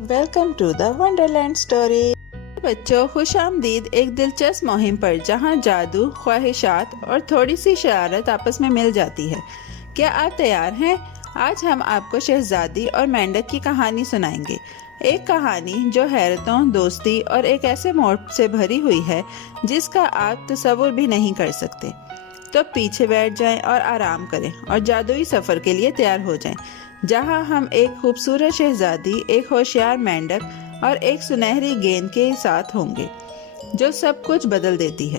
Welcome to the wonderland story. بچوں خوش آمدید ایک دلچسپ مہم پر جہاں جادو، خواہشات اور تھوڑی سی شرارت آپس میں مل جاتی ہے۔ کیا آپ تیار ہیں؟ آج ہم آپ کو شہزادی اور مینڈک کی کہانی سنائیں گے۔ ایک کہانی جو حیرتوں، دوستی اور ایک ایسے موڑ سے بھری ہوئی ہے جس کا آپ تصور بھی نہیں کر سکتے۔ تو پیچھے بیٹھ جائیں اور آرام کریں اور جادوئی سفر کے لیے تیار ہو جائیں، جہاں ہم ایک خوبصورت شہزادی، ایک ہوشیار مینڈک اور ایک سنہری گیند کے ساتھ ہوں گے جو سب کچھ بدل دیتی ہے۔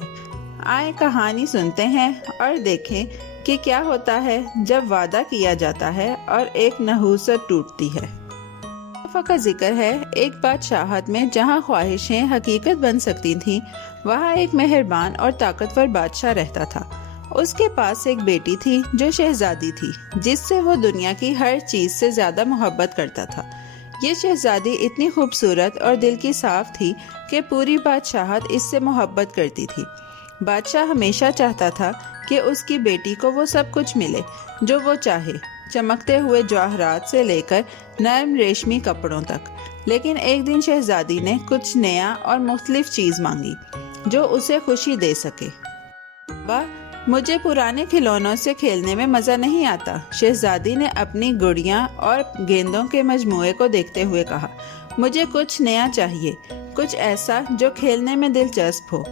آئیں کہانی سنتے ہیں اور دیکھیں کہ کیا ہوتا ہے جب وعدہ کیا جاتا ہے اور ایک نحوست ٹوٹتی ہے۔ کا ذکر ہے ایک بادشاہت میں جہاں خواہشیں حقیقت بن سکتی تھیں، وہاں ایک مہربان اور طاقتور بادشاہ رہتا تھا۔ اس کے پاس ایک بیٹی تھی جو شہزادی تھی، جس سے وہ دنیا کی ہر چیز سے زیادہ محبت کرتا تھا۔ یہ شہزادی اتنی خوبصورت اور دل کی صاف تھی کہ پوری بادشاہت اس سے محبت کرتی تھی۔ بادشاہ ہمیشہ چاہتا تھا کہ اس کی بیٹی کو وہ سب کچھ ملے جو وہ چاہے، چمکتے ہوئے جواہرات سے لے کر نرم ریشمی کپڑوں تک۔ لیکن ایک دن شہزادی نے کچھ نیا اور مختلف چیز مانگی جو اسے خوشی دے سکے۔ مجھے پرانے کھلونوں سے کھیلنے میں مزہ نہیں آتا، شہزادی نے اپنی گڑیاں اور گیندوں کے مجموعے کو دیکھتے ہوئے کہا۔ مجھے کچھ نیا چاہیے، کچھ ایسا جو کھیلنے میں دلچسپ ہو۔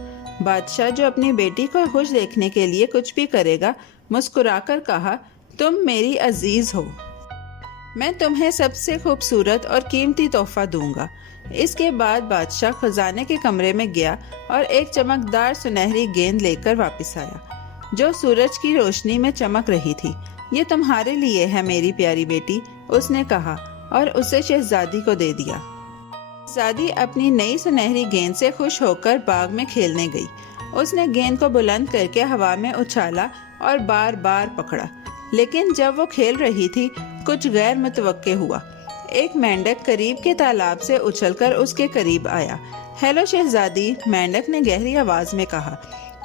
بادشاہ، جو اپنی بیٹی کو خوش دیکھنے کے لیے کچھ بھی کرے گا، مسکرا کر کہا، تم میری عزیز ہو، میں تمہیں سب سے خوبصورت اور قیمتی تحفہ دوں گا۔ اس کے بعد بادشاہ خزانے کے کمرے میں گیا اور ایک چمکدار سنہری گیند لے کر واپس آیا جو سورج کی روشنی میں چمک رہی تھی۔ یہ تمہارے لیے ہے میری پیاری بیٹی، اس نے کہا اور اسے شہزادی کو دے دیا۔ شہزادی اپنی نئی سنہری گیند سے خوش ہو کر باغ میں کھیلنے گئی۔ اس نے گیند کو بلند کر کے ہوا میں اچھالا اور بار بار پکڑا، لیکن جب وہ کھیل رہی تھی کچھ غیر متوقع ہوا۔ ایک مینڈک قریب کے تالاب سے اچھل کر اس کے قریب آیا۔ ہیلو شہزادی، مینڈک نے گہری آواز میں کہا،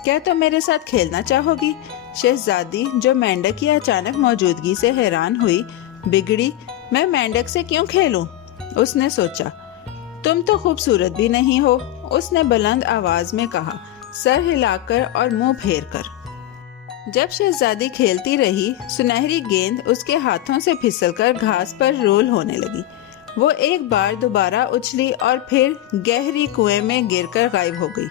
کیا تم میرے ساتھ کھیلنا چاہو گی؟ شہزادی، جو مینڈک کی اچانک موجودگی سے حیران ہوئی، بگڑی۔ میں مینڈک سے کیوں کھیلوں؟ اس نے سوچا۔ تم تو خوبصورت بھی نہیں ہو، اس نے بلند آواز میں کہا، سر ہلا کر اور منہ پھیر کر۔ جب شہزادی کھیلتی رہی، سنہری گیند اس کے ہاتھوں سے پھسل کر گھاس پر رول ہونے لگی۔ وہ ایک بار دوبارہ اچھلی اور پھر گہری کنویں میں گر کر غائب ہو گئی۔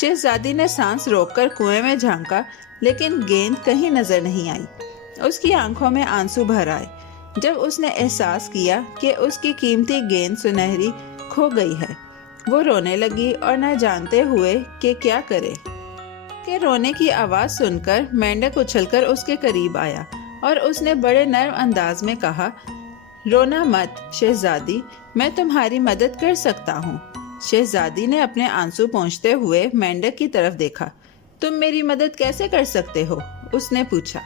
شہزادی نے سانس روک کر کنویں میں جھانکا، لیکن گیند کہیں نظر نہیں آئی۔ اس کی آنکھوں میں آنسو بھر آئے جب اس نے احساس کیا کہ اس کی قیمتی گیند سنہری کھو گئی ہے۔ وہ رونے لگی اور نہ جانتے ہوئے کہ کیا کرے۔ کہ رونے کی آواز سن کر مینڈک اچھل کر اس کے قریب آیا اور اس نے بڑے نرم انداز میں کہا، رونا مت شہزادی، میں تمہاری مدد کر سکتا ہوں۔ شہزادی نے اپنے آنسو پونچھتے ہوئے مینڈک کی طرف دیکھا۔ تم میری مدد کیسے کر سکتے ہو؟ اس نے پوچھا۔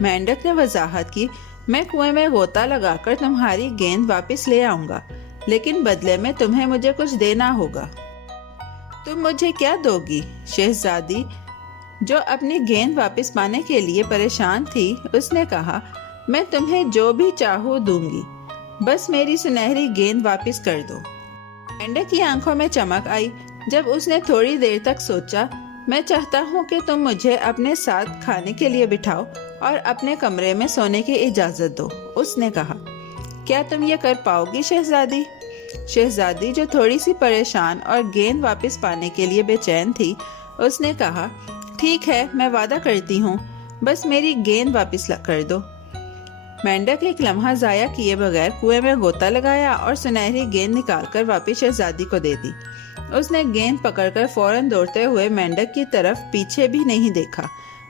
مینڈک نے وضاحت کی، میں کنویں میں غوطہ لگا کر تمہاری گیند واپس لے آؤں گا، لیکن بدلے میں تمہیں مجھے کچھ دینا ہوگا۔ تم مجھے کیا دو گی؟ شہزادی، جو اپنی گیند واپس پانے کے لیے پریشان تھی، اس نے کہا، میں تمہیں جو بھی چاہوں دوں گی، بس میری سنہری گیند واپس کر دو۔ مینڈک کی آنکھوں میں چمک آئی جب اس نے تھوڑی دیر تک سوچا۔ میں چاہتا ہوں کہ تم مجھے اپنے ساتھ کھانے کے لیے بٹھاؤ اور اپنے کمرے میں سونے کی اجازت دو، اس نے کہا۔ کیا تم یہ کر پاؤ گی شہزادی؟ شہزادی، جو تھوڑی سی پریشان اور گیند واپس پانے کے لیے بے چین تھی، اس نے کہا، ٹھیک ہے، میں وعدہ کرتی ہوں، بس میری گیند واپس کر دو۔ مینڈک ایک لمحہ ضائع کیے بغیر کنویں میں غوطہ لگایا اور سنہری گیند نکال کر واپس شہزادی کو دے دی۔ اس نے گیند پکڑ کر فوراً دوڑتے ہوئے مینڈک کی طرف پیچھے بھی نہیں دیکھا۔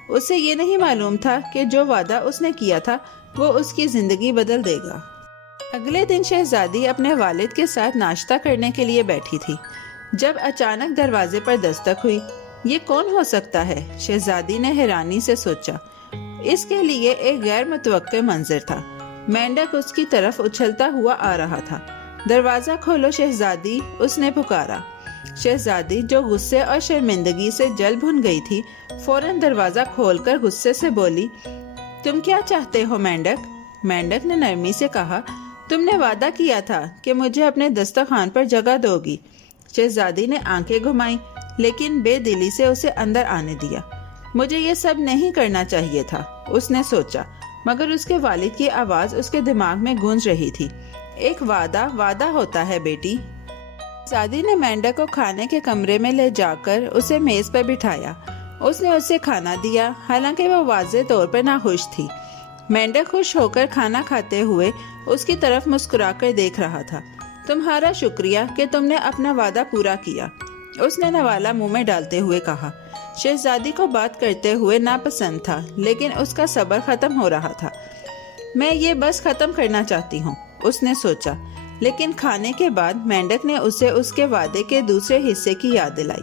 اسے یہ نہیں معلوم تھا کہ جو وعدہ اس نے کیا تھا وہ اس کی زندگی بدل دے گا۔ اگلے دن شہزادی اپنے والد کے ساتھ ناشتہ کرنے کے لیے بیٹھی تھی جب اچانک دروازے پر دستک ہوئی۔ یہ کون ہو سکتا ہے؟ شہزادی نے حیرانی سے سوچا۔ اس کے لیے ایک غیر متوقع منظر تھا۔ مینڈک اس کی طرف اچھلتا ہوا آ رہا تھا۔ دروازہ کھولو شہزادی، اس نے پکارا۔ شہزادی، جو غصے اور شرمندگی سے جل بھن گئی تھی، فوراً دروازہ کھول کر غصے سے بولی، تم کیا چاہتے ہو مینڈک؟ مینڈک نے نرمی سے کہا، تم نے وعدہ کیا تھا کہ مجھے اپنے دسترخوان پر جگہ دوگی۔ شہزادی نے آنکھیں گھمائیں لیکن بے دلی سے اسے اندر آنے دیا۔ مجھے یہ سب نہیں کرنا چاہیے تھا، اس نے سوچا، مگر اس کے والد کی آواز اس کے دماغ میں گونج رہی تھی۔ ایک وعدہ وعدہ ہوتا ہے بیٹی۔ شہزادی نے مینڈک کو کھانے کے کمرے میں لے جا کر اسے میز پر بٹھایا۔ اس نے اسے کھانا دیا، حالانکہ وہ واضح طور پر ناخوش تھی۔ مینڈک خوش ہو کر کھانا کھاتے ہوئے اس کی طرف مسکرا کر دیکھ رہا تھا۔ تمہارا شکریہ کہ تم نے اپنا وعدہ پورا کیا، اس نے نوالا منہ میں ڈالتے ہوئے کہا۔ شہزادی کو بات کرتے ہوئے ناپسند تھا، لیکن اس کا صبر ختم ہو رہا تھا۔ میں یہ بس ختم کرنا چاہتی ہوں، اس نے سوچا، لیکن کھانے کے بعد مینڈک نے اسے اس کے وعدے کے دوسرے حصے کی یاد دلائی۔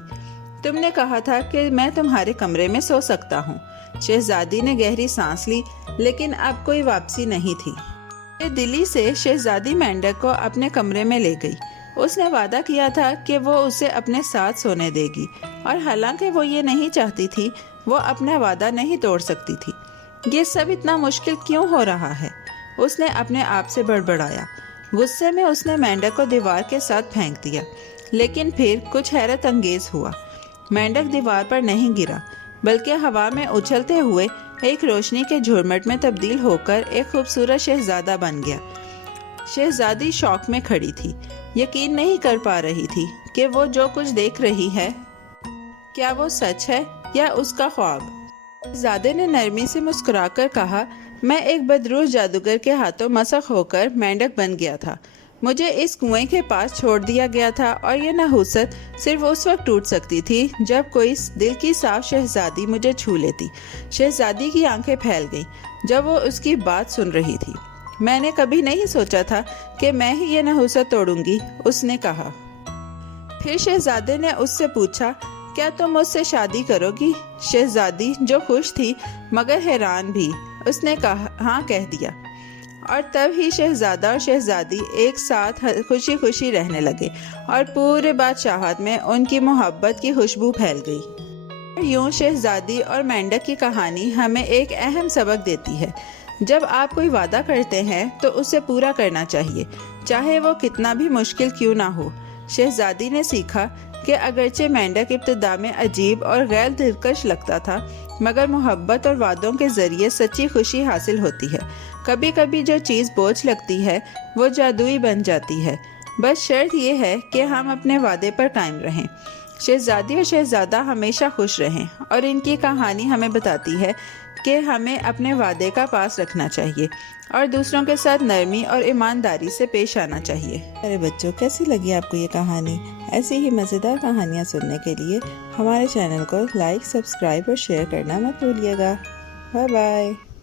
تم نے کہا تھا کہ میں تمہارے کمرے میں سو سکتا ہوں۔ شہزادی نے گہری سانس لی، لیکن اب کوئی واپسی نہیں تھی۔ دلی سے شہزادی مینڈک کو اپنے کمرے میں لے گئی۔ اس نے وعدہ کیا تھا کہ وہ اسے اپنے ساتھ سونے دے گی، اور حالانکہ وہ یہ نہیں چاہتی تھی، وہ اپنا وعدہ نہیں توڑ سکتی تھی۔ یہ سب اتنا مشکل کیوں ہو رہا ہے؟ اس نے اپنے آپ سے بڑبڑایا۔ غصے میں اس نے مینڈک کو دیوار کے ساتھ پھینک دیا، لیکن پھر کچھ حیرت انگیز ہوا۔ مینڈک دیوار پر نہیں گرا، بلکہ ہوا میں اچھلتے ہوئے ایک روشنی کے جھرمٹ میں تبدیل ہو کر ایک خوبصورت شہزادہ بن گیا۔ شہزادی شوق میں کھڑی تھی، یقین نہیں کر پا رہی تھی کہ وہ جو کچھ دیکھ رہی ہے کیا وہ سچ ہے یا اس کا خواب۔ شہزادے نے نرمی سے مسکرا کر کہا، میں ایک بدروح جادوگر کے ہاتھوں مسخ ہو کر مینڈک بن گیا تھا۔ مجھے اس کنویں کے پاس چھوڑ دیا گیا تھا، اور یہ نحوست صرف اس وقت ٹوٹ سکتی تھی جب کوئی دل کی صاف شہزادی مجھے چھو لیتی۔ شہزادی کی آنکھیں پھیل گئیں جب وہ اس کی بات سن رہی تھی۔ میں نے کبھی نہیں سوچا تھا کہ میں ہی یہ نحوست توڑوں گی، اس نے کہا۔ پھر شہزادے نے اس سے پوچھا، کیا تم مجھ سے شادی کرو گی؟ شہزادی جو خوش تھی مگر حیران بھی، اس نے ہاں کہہ دیا، اور تب ہی شہزادہ اور شہزادی ایک ساتھ خوشی خوشی رہنے لگے، اور پورے بادشاہت میں ان کی محبت کی خوشبو پھیل گئی۔ یوں شہزادی اور مینڈک کی کہانی ہمیں ایک اہم سبق دیتی ہے۔ جب آپ کوئی وعدہ کرتے ہیں تو اسے پورا کرنا چاہیے، چاہے وہ کتنا بھی مشکل کیوں نہ ہو۔ شہزادی نے سیکھا کہ اگرچہ مینڈک ابتدا میں عجیب اور غیر دلکش لگتا تھا، مگر محبت اور وعدوں کے ذریعے سچی خوشی حاصل ہوتی ہے۔ کبھی کبھی جو چیز بوجھ لگتی ہے وہ جادوئی بن جاتی ہے، بس شرط یہ ہے کہ ہم اپنے وعدے پر قائم رہیں۔ شہزادی اور شہزادہ ہمیشہ خوش رہیں، اور ان کی کہانی ہمیں بتاتی ہے کہ ہمیں اپنے وعدے کا پاس رکھنا چاہیے اور دوسروں کے ساتھ نرمی اور ایمانداری سے پیش آنا چاہیے۔ ارے بچوں، کیسی لگی آپ کو یہ کہانی؟ ایسی ہی مزیدار کہانیاں سننے کے لیے ہمارے چینل کو لائک، سبسکرائب اور شیئر کرنا مت بھولیے گا۔ Bye bye.